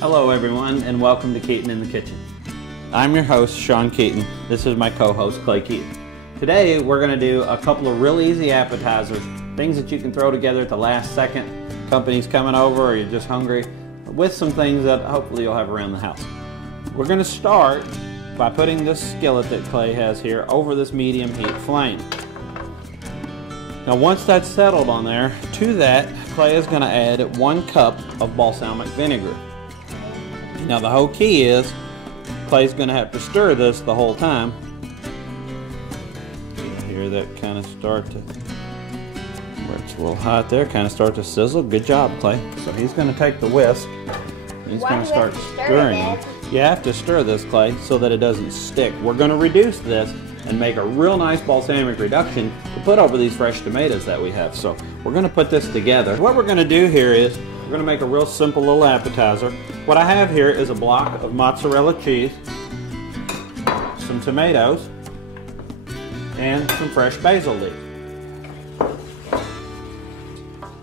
Hello everyone, and welcome to Keeton in the Kitchen. I'm your host, Sean Keeton. This is my co-host, Clay Keeton. Today we're going to do a couple of real easy appetizers, things that you can throw together at the last second. Company's coming over or you're just hungry, with some things that hopefully you'll have around the house. We're going to start by putting this skillet that Clay has here over this medium heat flame. Now once that's settled on there, to that Clay is going to add 1 cup of balsamic vinegar. Now the whole key is Clay's going to have to stir this the whole time. You hear that kind of start to, where it's a little hot there, kind of start to sizzle. Good job, Clay. So he's going to take the whisk and he's going to start stirring it. You have to stir this, Clay, so that it doesn't stick. We're going to reduce this and make a real nice balsamic reduction to put over these fresh tomatoes that we have. So we're going to put this together. What we're going to do here is we're going to make a real simple little appetizer. What I have here is a block of mozzarella cheese, some tomatoes, and some fresh basil leaves.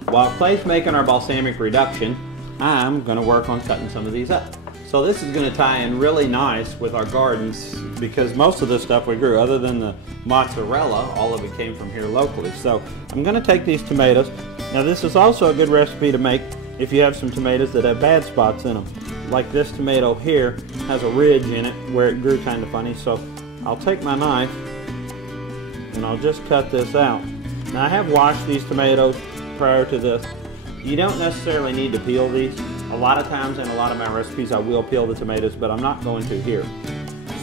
While Clay's making our balsamic reduction, I'm going to work on cutting some of these up. So this is going to tie in really nice with our gardens because most of the stuff we grew, other than the mozzarella, all of it came from here locally. So I'm going to take these tomatoes. Now this is also a good recipe to make if you have some tomatoes that have bad spots in them. Like this tomato here has a ridge in it where it grew kind of funny. So I'll take my knife and I'll just cut this out. Now I have washed these tomatoes prior to this. You don't necessarily need to peel these. A lot of times in a lot of my recipes I will peel the tomatoes, but I'm not going to here.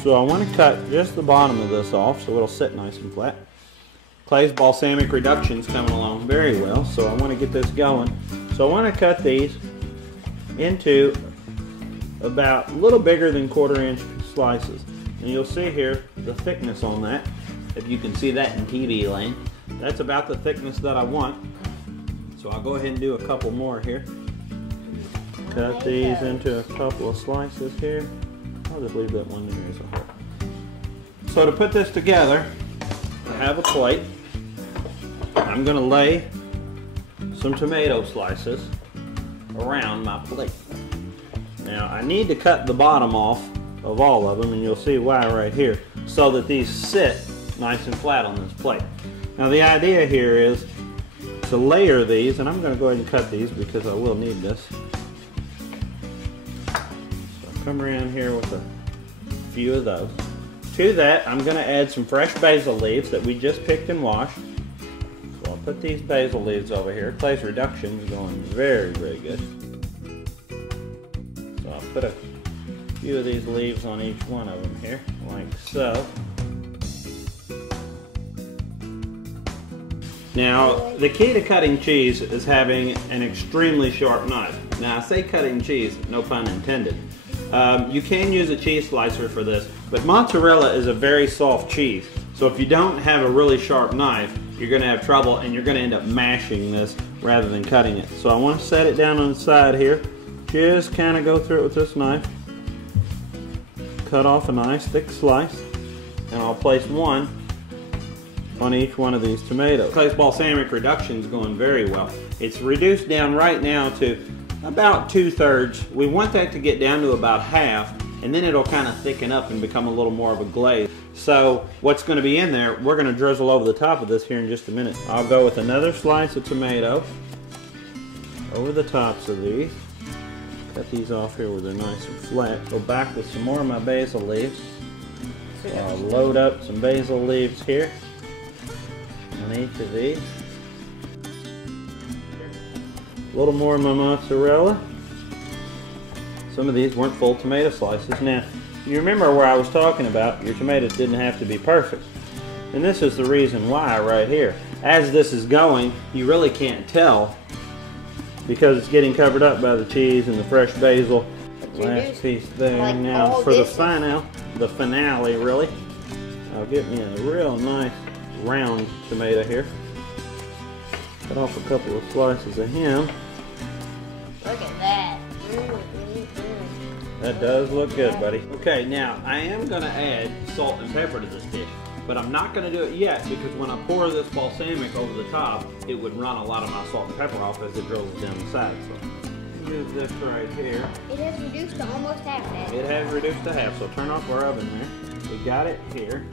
So I want to cut just the bottom of this off so it'll sit nice and flat. Clay's balsamic reduction is coming along very well, so I want to get this going. So I want to cut these into about a little bigger than 1/4 inch slices. And you'll see here the thickness on that, if you can see that in TV lane. That's about the thickness that I want. So I'll go ahead and do a couple more here. Cut these into a couple of slices here. I'll just leave that one there as a whole. So to put this together, I have a plate. I'm going to lay some tomato slices around my plate. Now I need to cut the bottom off of all of them, and you'll see why right here, so that these sit nice and flat on this plate. Now the idea here is to layer these, and I'm going to go ahead and cut these because I will need this. So I'll come around here with a few of those. To that I'm going to add some fresh basil leaves that we just picked and washed. So I'll put these basil leaves over here. Clay's reduction is going very, very good. So I'll put a few of these leaves on each one of them here, like so. Now, the key to cutting cheese is having an extremely sharp knife. Now, I say cutting cheese, no pun intended. You can use a cheese slicer for this, but mozzarella is a very soft cheese. So if you don't have a really sharp knife, you're going to have trouble and you're going to end up mashing this rather than cutting it. So I want to set it down on the side here. Just kind of go through it with this knife. Cut off a nice thick slice, and I'll place one on each one of these tomatoes. Clay's balsamic reduction is going very well. It's reduced down right now to about 2/3. We want that to get down to about half, and then it'll kind of thicken up and become a little more of a glaze. So what's going to be in there, we're going to drizzle over the top of this here in just a minute. I'll go with another slice of tomato over the tops of these. Cut these off here where they're nice and flat. Go back with some more of my basil leaves. So I'll load up some basil leaves here on each of these. A little more of my mozzarella. Some of these weren't full tomato slices. Now, you remember where I was talking about your tomatoes didn't have to be perfect. And this is the reason why right here. As this is going, you really can't tell because it's getting covered up by the cheese and the fresh basil. Last piece there. Like now for the finale really, I'll get me a real nice round tomato here. Cut off a couple of slices of him. Look at that. That does look good, buddy. Okay, now I am going to add salt and pepper to this dish. But I'm not going to do it yet because when I pour this balsamic over the top, it would run a lot of my salt and pepper off as it dribbles down the side. So use this right here. It has reduced to almost half, Dad. It has reduced to half, so turn off our oven there. We got it here.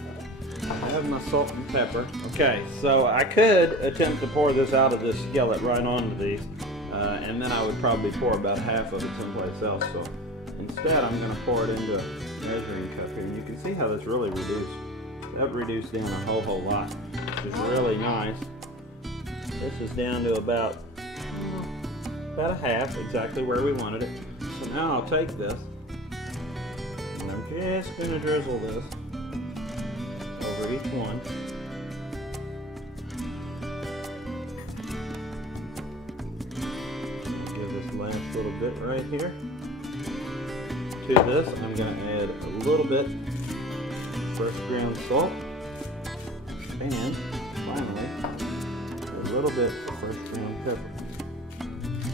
I have my salt and pepper. Okay, so I could attempt to pour this out of this skillet right onto these, and then I would probably pour about half of it someplace else. So instead, I'm going to pour it into a measuring cup here. And you can see how this really reduced. That reduced down a whole lot, which is really nice. This is down to about a half, exactly where we wanted it. So now I'll take this, and I'm just going to drizzle this over each one. Give this last little bit right here. To this, I'm going to add a little bit of fresh ground salt, and finally, a little bit of fresh ground pepper.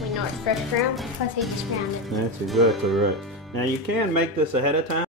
We know it's fresh ground because he just ground it. That's exactly right. Now you can make this ahead of time.